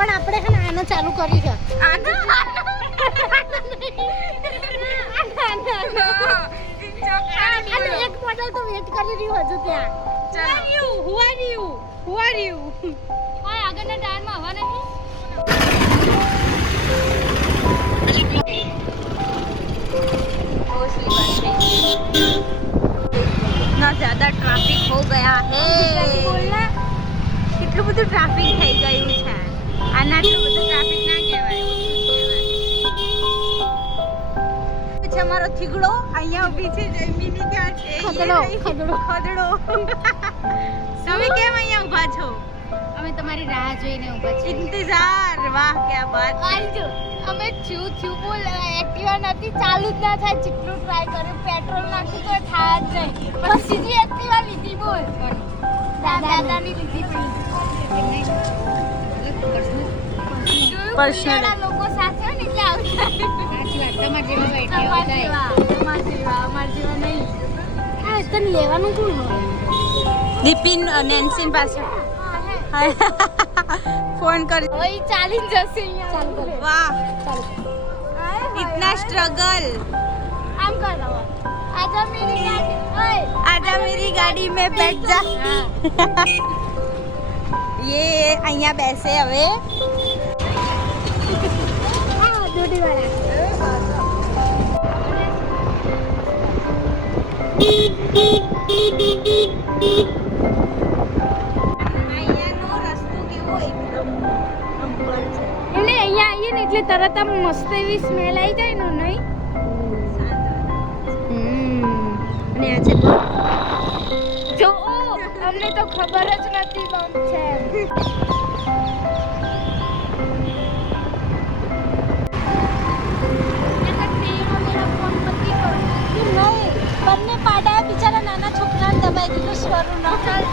પણ આપણે હે ને આનો ચાલુ કરી છે એક મોડલ તો વેટ કરી રહ્યું હજુ ત્યાં. Who are you? આગળના ટાયરમાં હવા નહીં. इतना ज्यादा ट्रैफिक हो गया है. કેટલું બધું ટ્રાફિક થઈ ગયું છે. આના આટલું બધું ટ્રાફિક ના કહેવાય. છે અમારો થીગડો અહીંયા ઊભી છે. જયમીની ક્યાં છે? ખદડો. તમે કેમ અહીંયા ઊભા છો? અમે તમારી રાહ જોઈને ઊભા છીએ. ઇંતજાર. વાહ ક્યા બાત. આજો અમે થયું બોલ એક્ટિવા નથી ચાલુ જ ના થાય. જેટલું ટ્રાય કર્યું પેટ્રોલ નાખ્યું તો થાય જ નહીં. પછી સીધી એક્ટિવા લીધી બોલ. દાદાની લીધી પડી. પર્સનલ લોકો સાથે હોય ને એટલે આવું થાય. સાચી વાત. તમાર જેવા નહીં. આ તને લેવાનું કોણ હોય? દીપિન નેન્સીન પાસે ફોન कर. ઓય ચાલી જશે અહીંયા. ચાલુ કર. वाह ચાલુ કર. इतना स्ट्रगल. આમ કર દવા. આજા મેરી ગાડી. ઓય आजा मेरी गाड़ी में बैठ जा. ये અહીંયા બેસે હવે. આ દોડી વાળા. અહીંયાનો રસ્તો કેવો એકદમ નંબર છે. એટલે અહીંયા આવીએ ને એટલે તરત આમ મસ્ત એવી સ્મેલ આવી જાય ને નહીં. અને આ છે જો અમને તો ખબર જ નથી બંધ છે. બંને પાડા બિચારા નાના છોકરાને દબાઈ દીધું સ્વરું ના. ચાલ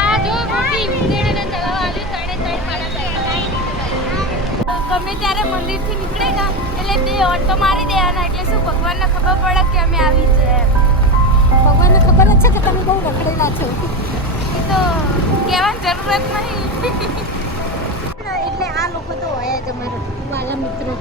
આ જો મોટી ઉંદેડાને ચલાવવા આવ્યું તણે પાડા ગમે ત્યારે મંદિરથી નીકળે ને એટલે બે ઓટો મારી દેવાના એટલે શું ભગવાનને ખબર પડે કે અમે આવી છે. ભગવાનને ખબર જ છે કે તમે બહુ રખડેલા છો. એ તો કહેવાની જરૂરત નહીં. એટલે આ લોકો તો હોય જ અમારા વાલા મિત્રો.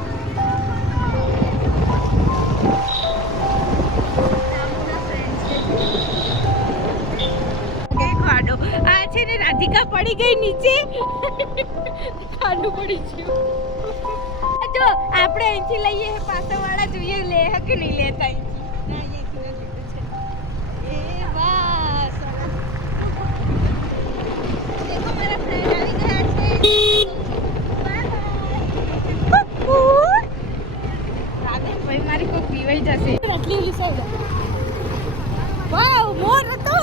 ખાડો આ છે ને રાધિકા પડી ગઈ નીચે. ખાડું પડી ગયું. જો આપણે અહીંથી લઈએ પાછળ વાળા જોઈએ લે કે નહીં લેતા એ વાહ સરસ. દેખો મારા ફ્રેન્ડ આવી ગયા છે. ભાઈ મારી કોઈ પીવાઈ જશે. આટલી ઓલી સાઈડ. વાવ મોર હતો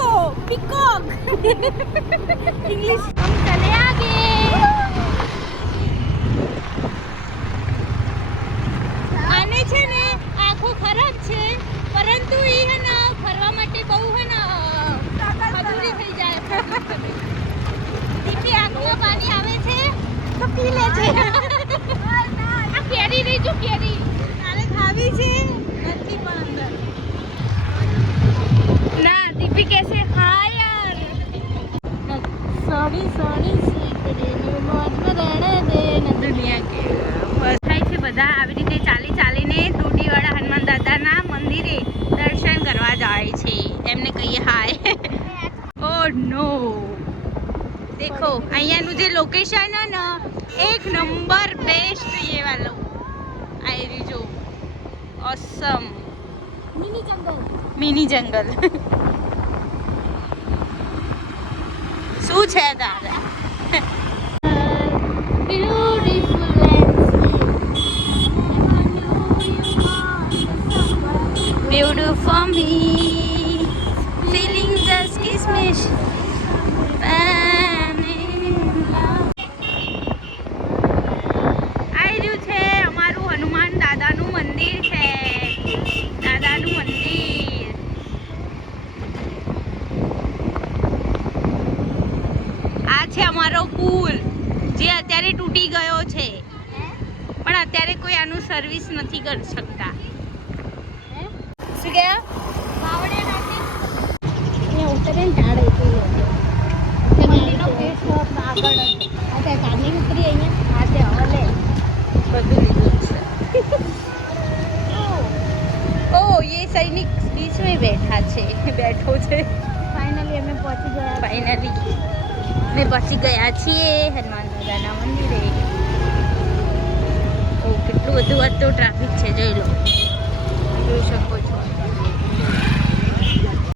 પીકોક. ઇંગ્લિશ હમ ચલે આગે. આને છે ને આંખો ખરાબ છે પરંતુ એ હે ને ફરવા માટે બહુ હે ને મજૂરી થઈ જાય. દીદી આંખમાં પાણી આવે છે તો પી લે છે. આ કેરી રહી જો કેરી તારે ખાવી છે નથી પણ અંદર. ના દીપી कैसे हाँ यार સોરી સીતરે મોજ में रहने दे दुनिया के બસ થાય છે બધા આવી રીતે ચાલીને ટૂટીવાળા હનુમાન દાદાના મંદિરે દર્શન કરવા જાય છે. એમને કહીએ હાય. ઓ નો દેખો અહીંયાનું જે લોકેશન હે ને એક નંબર બેસ્ટ ये वाला आई रही जो ऑसम મિની જંગલ. શું છે તારે? Beautiful me, feeling just kismish. આવ્યું છે અમારું હનુમાન દાદાનું મંદિર છે. દાદાનું મંદિર. આ છે અમારો પુલ જે અત્યારે તૂટી ગયો છે પણ અત્યારે કોઈ આનું સર્વિસ નથી કરી શકતા. શું ગયા? ઉતરે ને ઝાડ હતી મંદિરનો ફેસ આગળ હતો. ઉતરી અહીંયા હા તે હવે લે બધું લીધું છે ઓ ये सैनिक बीच में बैठा છે બેઠો છે ફાઇનલી અમે પહોંચી ગયા ફાઇનલી અમે પહોંચી ગયા છીએ હનુમાન દાદાના મંદિરે ઓ કેટલું બધું હતું ટ્રાફિક છે જોઈ લો જોઈ શકો છો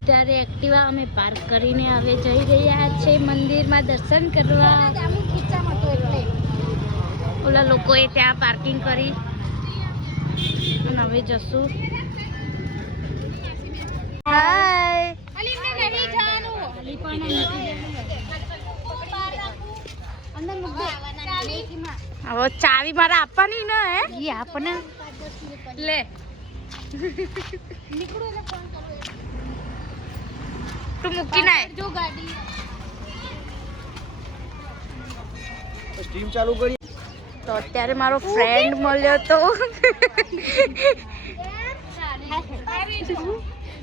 ત્યારે એક્ટિવા અમે પાર્ક કરીને હવે જઈ રહ્યા છે મંદિરમાં દર્શન કરવા અમુક ખીચામાં તો એટલે ઓલા લોકોએ ત્યાં પાર્કિંગ કરી અને હવે જશું હાય અલી મને નહીં જવાનું અલી પણ અંદર મૂક દે ચાવીમાં હવે ચાવી મારે આપવાની ને હે ઈ આપને લે નીકળો ને ફોન કરો તું મૂકી ના જો ગાડી સ્ટ્રીમ ચાલુ કરી તો અત્યારે મારો ફ્રેન્ડ મળ્યો તો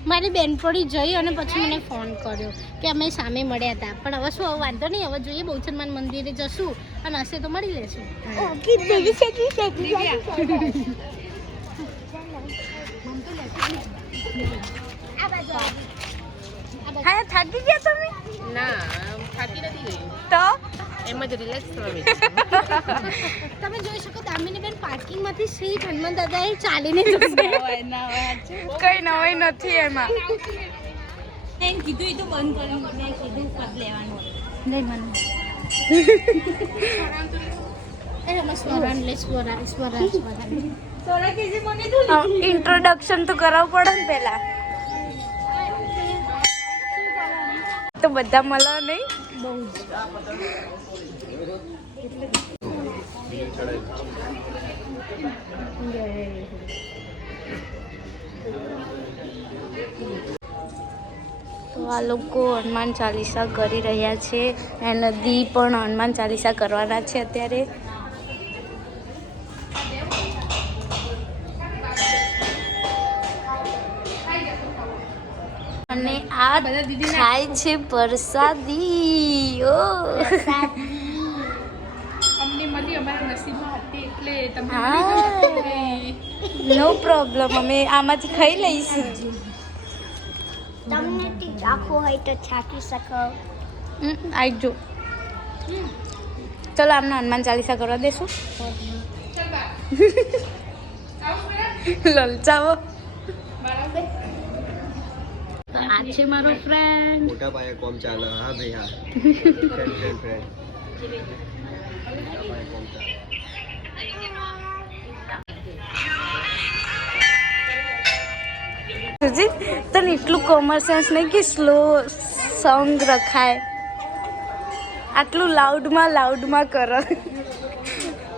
મારી બેનપણી જઈ અને પછી મને ફોન કર્યો કે અમે સામે મળ્યા હતા પણ હવે શું હવે વાંધો નહીં હવે જોઈએ બહુચરમાન મંદિરે જશું અને હશે તો મળી લેશું હા થાકી ગયા તમે ના થાકી નથી ગઈ તો એમ જ રિલેક્સ કરવા તમે જોઈ શકો દામિની બેન પાર્કિંગમાંથી શ્રી હનુમાન દાદાએ ચાલીને જશે કઈ નવાઈ નથી એમાં એમ કીધું એ તો બંધ કર્યું મેં કીધું પદ લેવાનું નહીં મને ઇન્ટ્રોડક્શન તો કરાવવું પડે ને પેલા તો બધા મળે નહીં તો આ લોકો હનુમાન ચાલીસા કરી રહ્યા છે નદી પણ હનુમાન ચાલીસા કરવાના છે અત્યારે અને આ ખાય છે પ્રસાદી ઓ અમને મળી અમારા નસીબમાં હતી એટલે તમે નો પ્રોબ્લેમ અમે આમાંથી ખાઈ લઈશું તમને ચાખો હોય તો ચાખી શકો આવજો ચલો આમને હનુમાન ચાલીસા કરવા દેશું લલચાવો આ છે મારો ફ્રેન્ડ મોટા પાયે કોમ ચાલે હા ભાઈ હા ફ્રેન્ડ મોટા પાયે કોમ ચાલે સુજીત તને એટલું કોમન સેન્સ નહીં કે સ્લો સોંગ રખાય આટલું લાઉડમાં કરે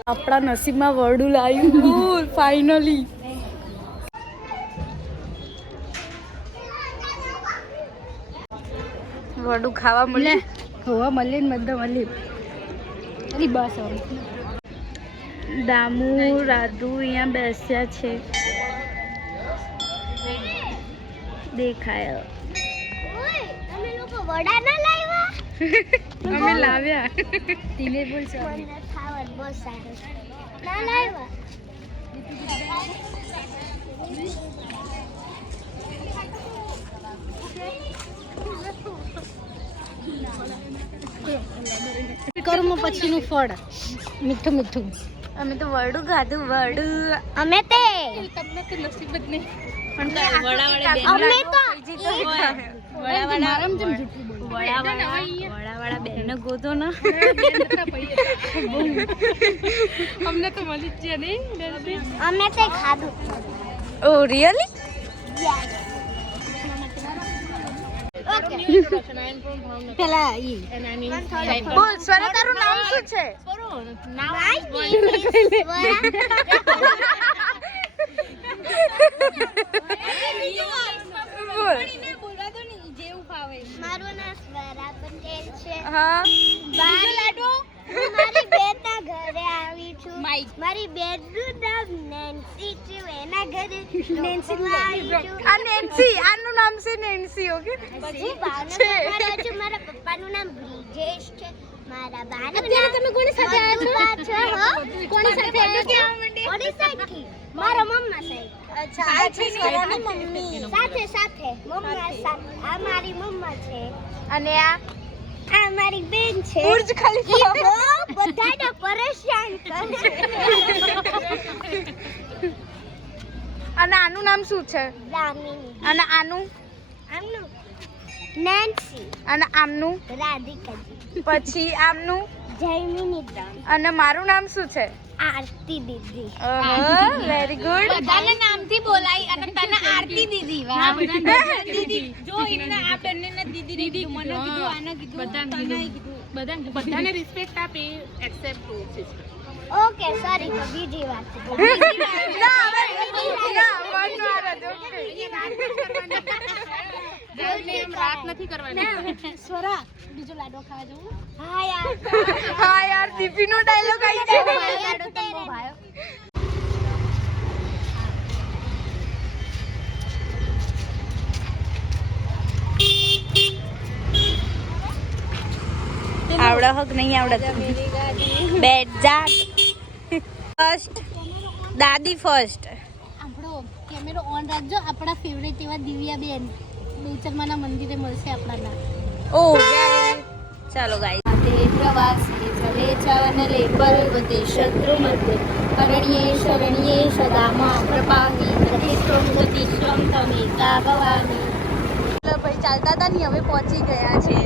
આપણા નસીબમાં વરડું લાવ્યું ફાઇનલી વરડું ખાવા મળે હોવા મળે ને બધા મળે અલી બસ હવે દામુ રાધુ અહીંયા બેસ્યા છે દેખાય તમે લોકો વડા ના લાવ્યા અમે લાવ્યા તીને બોલ મને ખાવા બહુ સારું ના લાવ્યા કર્મ પછીનું ફળ મીઠું મીઠું અમે તો વરડું ખાધું વરડું અમે તે તમને તો નસીબ જ નહીં પણ વડાવાળા બેનને ગોતો ને અમને તો મળી જ છે નહીં અમે તે ખાધું ઓ રિયલી પેલા ઈ બોલ સ્વરા તારું નામ શું છે બોલ મારું નામ સ્વરા પટેલ છે હા હું મારી બેનના ઘરે આવી છું મારી બેનનું નામ નેન્સી છે એના ઘરે નેન્સી આ નેન્સી આનું નામ છે નેન્સી ઓકે પછી ભાવનગર છું મારા પપ્પા પપ્પાનું નામ બ્રિજેશ છે, મારા બાનું અત્યારે તમે કોની સાથે આવ્યા છો? કોની સાથે આવ્યા છો? કોની સાથેથી? મારા મમ્મા સાથે. અચ્છા, સાથે સોરાની મમ્મી સાથે સાથે મમ્મા સાથે. આ મારી મમ્મા છે અને આ મારી બેન છે. બુર્જ ખલીફા બધાને પરેશાન કરે. અને આનું નામ શું છે? દામિની. અને આનું? આમનું નેન્સી. અને આમનું? રાધિકાજી. પછી આમનું? જયમિની દાન. અને મારું નામ શું છે? આરતી દીદી. Very good. બધાને નામથી બોલાઈ અને તને આરતી દીદી. વાહ. દીદી જો એને આ બંનેને દીદી દીદી મને કીધું આને કીધું તને કીધું બધાને રિસ્પેક્ટ આપે એક્સેપ્ટ ઓકે સોરી તો બીજી વાત છે. ના હવે ના વનવાર જ ઓકે રાત નથી કરવાની. સ્વરા બીજો લાડો ખાવા જવું? હા યાર. હા યાર દીપીનો ડાયલોગ આવી છે. લાડો તો બહુ ભાયો. આવડે હક નહીં આવડત. બેટ જા ફર્સ્ટ દાદી ફર્સ્ટ. આપણો કેમેરો ઓન રાખજો. આપણા ફેવરેટ એવા દિવ્યાબેન બેચરમાના મંદિરે મળશે આપણાના. ઓ ચાલો ગાઈસ. તે પ્રવાસી ચલે ચવનલે પર્વતે શત્રુ મધ્ય કરણ્યે શરણ્યે સદામાં પ્રપાહી પ્રતિષ્ઠમ ગતિશ્રમ તમેતા ભવાની. ભાઈ ચાલતા હતા ને હવે પહોંચી ગયા છે.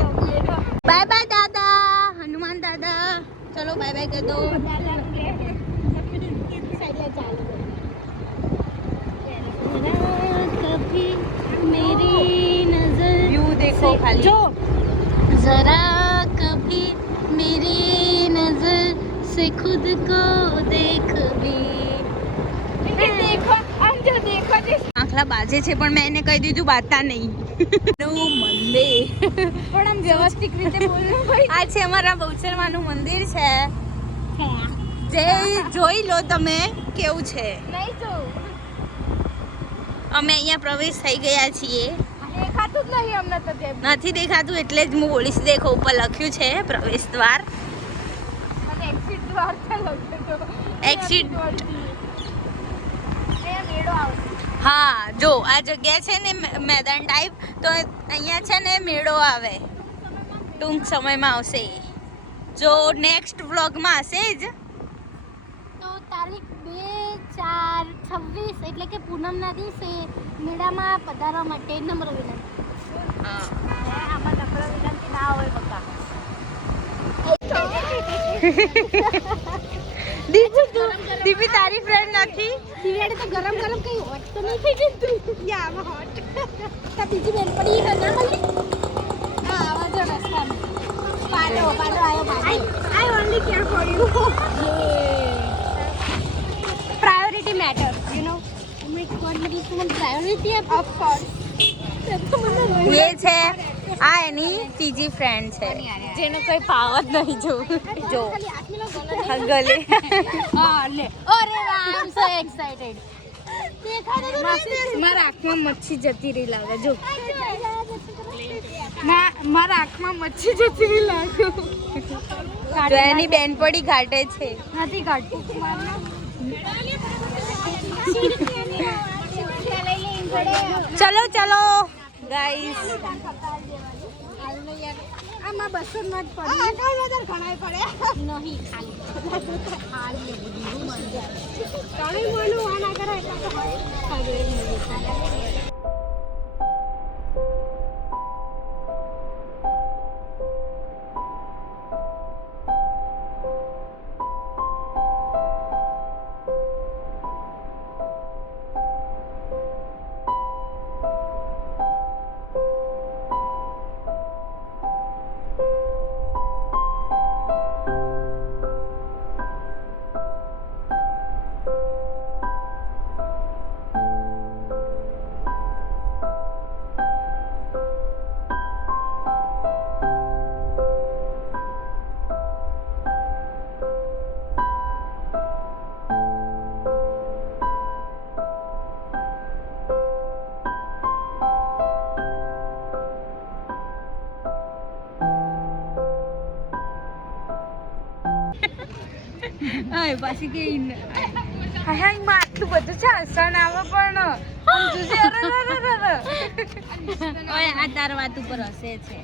બાય બાય દાદા હનુમાન દાદા. ચલો બાય બાય કહી દો. कभी मेरी नजर વ્યૂ દેખો ખાલી. जो जरा कभी मेरी नजर से खुद को देख भी આખલા બાજે છે પણ મેં એને કહી દીધું બાતા નહીં. મંદિર પણ આમ વ્યવસ્થિત રીતે બોલવું ભાઈ. આ છે અમારા બહુચરમાનું મંદિર છે. જે જોઈ લો તમે કેવું છે. નહીં તો અમે અહીંયા પ્રવેશ થઈ ગયા છીએ. દેખાતું જ નહીં અમને તો તે. નથી દેખાતું એટલે જ હું બોલીશ. દેખો ઉપર લખ્યું છે પ્રવેશ દ્વાર. અને એક્સિટ દ્વાર છે લગતો. એક્સિટ. એ મેળો આવશે. હા જો આ જગ્યા છે ને મેદાન ટાઈપ તો અહીંયા છે ને મેળો આવે. ટૂંક સમયમાં આવશે. જો નેક્સ્ટ વ્લોગમાં હશે જ. તો તારીખ 2/4/26 એટલે કે પૂનમના દિવસે મેળામાં પધારવા માટે નમ્ર વિનંતી. આમાં નમ્ર વિનંતી ના હોય બકા. દીપી તારી ફ્રેન્ડ નથી. દિવાળી તો ગરમ ગરમ કઈ હોટ તો નહીં થઈ જતું. યા હોટ. તો બીજી બેન પડી હે ના મળી. હા આવા જો રસ્તામાં. પાડો આયો પાડો. I only care for you. Priority matter, you know. અમે કોમેડી તો પ્રાયોરિટી આપો. Of course. એ છે આ એની ત્રીજી ફ્રેન્ડ છે જેનો કોઈ પાવ જ નહીં જો ગલે. હા લે. અરે વાહ, I'm so excited. મારા આંખમાં મચ્છી જતી રહી લાગે જો. મારા આંખમાં મચ્છી જતી રહી લાગે. જો એની બેનપડી ઘાટે છે. નથી કાઢતી. ચલો ચલો ગાઈસ. આમાં 200 નોટ પડી. આ ઘણાય પડે. નહીં ખાલી. ત્રણેય મોનું આના કરે એટલે તો હોય. પછી કે હા એમાં આટલું બધું છે હસણ આવે પણ ઓય આ તાર વાત ઉપર હસે છે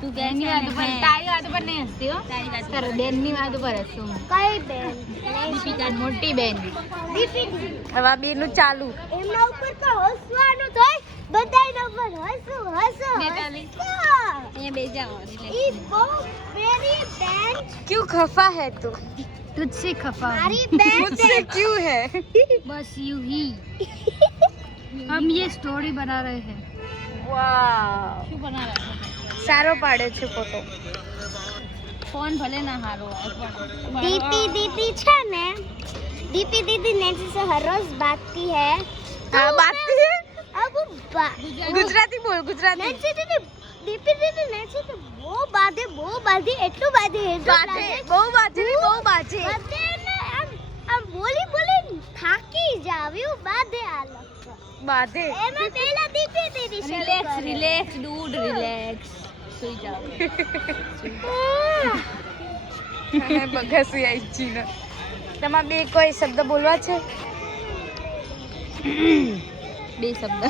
તું કે એની વાત ઉપર તારી વાત ઉપર નહીં હસતી હો તારી વાત તારા બેનની વાત ઉપર હસું કઈ બેન દીપિકા મોટી બેન હવે બેનું ચાલુ એમના ઉપર તો હસવાનું થાય બધાયના ઉપર હસું બેટાલી. અહીંયા બે જાઓ ઈ બહુ મેરી બેન क्यों खफा है तू तुझसे खफा हूं। મારી બેન मुझसे क्यों है बस यूं ही हम ये स्टोरी बना रहे हैं વાવ શું બના રહ્યા સારો પાડે છે ફોટો फोन भले ना हारो दीपी दीदी છે ને दीपी दीदी नेची से हर रोज बातती है हाँ बात है अब गुजराती बोल गुजराती नेची दीदी दीपी दीदी नेची तो બહુ બાધે એટલું બાધે बाजे બહુ બાજે ની બહુ બાજે બાધે ને આમ બોલી થાકી જાવ્યું બાધે આ લોકો બાધે એમાં પહેલા દીપી દીદી શરૂ રિલેક્સ કરે. રિલેક્સ ડૂડ રિલેક્સ સુઈ જાઓ બગાસી આઈ છી ને તમારે બે કોઈ શબ્દ બોલવા છે બે શબ્દ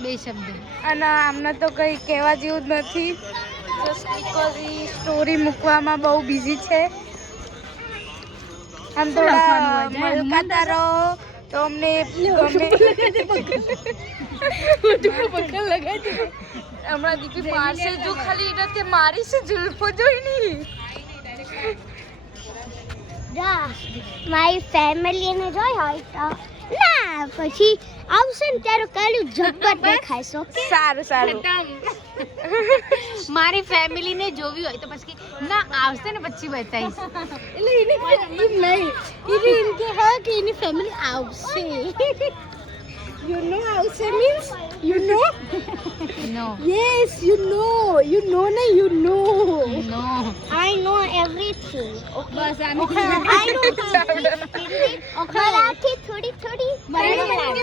બે શબ્દ અને આમને તો કંઈ કહેવા જેવું જ નથી જસ્ટ બીકોઝ ઈ સ્ટોરી મૂકવામાં બહુ બિઝી છે આમ થોડા મલકાતા રહો તો અમને ગમે હમણાં દીદી મારશે જો ખાલી એને મારી છે જુલ્ફો જોઈ નહીં જા મારી ફેમિલી ને જોઈ હોય તો ના પછી આવશે ને ત્યારે કાલું જબ્બર દેખાઈશ ઓકે સારું સારું મારી ફેમિલી ને જોવી હોય તો પછી ના આવશે ને પછી બતાવીશ એટલે એને એમ કે હા કે એની ફેમિલી આવશે યુ નો આવશે means you know no yes you know ને you know no I know everything. Okay. બસ I know मराठी थोड़ी थोड़ी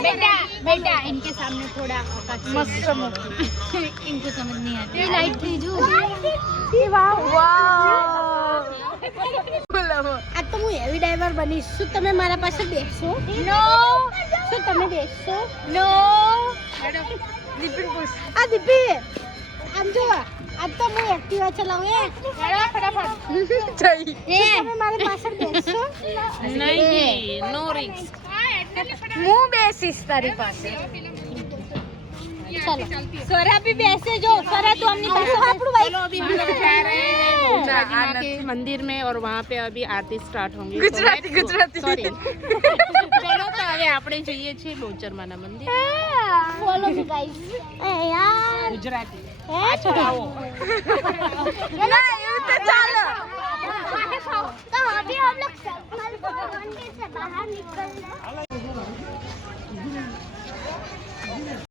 बेटा बेटा इनके सामने थोड़ा મસ્ત इनको समझ नहीं आती ये लाइट थी जो બોલો આ તો હું હેવી ડાઈવર બનીશ શું તમે મારા પાસે બેસશો नो શું તમે બેસશો नो દીપિન પૂછ આ દીપી આમ જો આજ તો હું એક્ટિવા ચલાવું फटाफट જઈ તમે મારા પાસે બેસશો नहीं नो रिस्क હું બેસીશ તારી પાસે ચલો સ્વરા બી બેસે જો સ્વરા તું અમની પાસે चलो अभी हम लोग जा रहे हैं ना, माँ आना के मंदिर में और वहाँ पे अभी आरती स्टार्ट होंगी ગુજરાતી ગુજરાતી सॉरी चलो तो હવે આપણે જઈએ છીએ બહુચરમાના મંદિર ફોલો મી ગાઈસ એ યાર ગુજરાતી પાછળ આવો ના એવું તો ચાલો तो अभी हम लोग मंदिर से बाहर निकल रहे हैं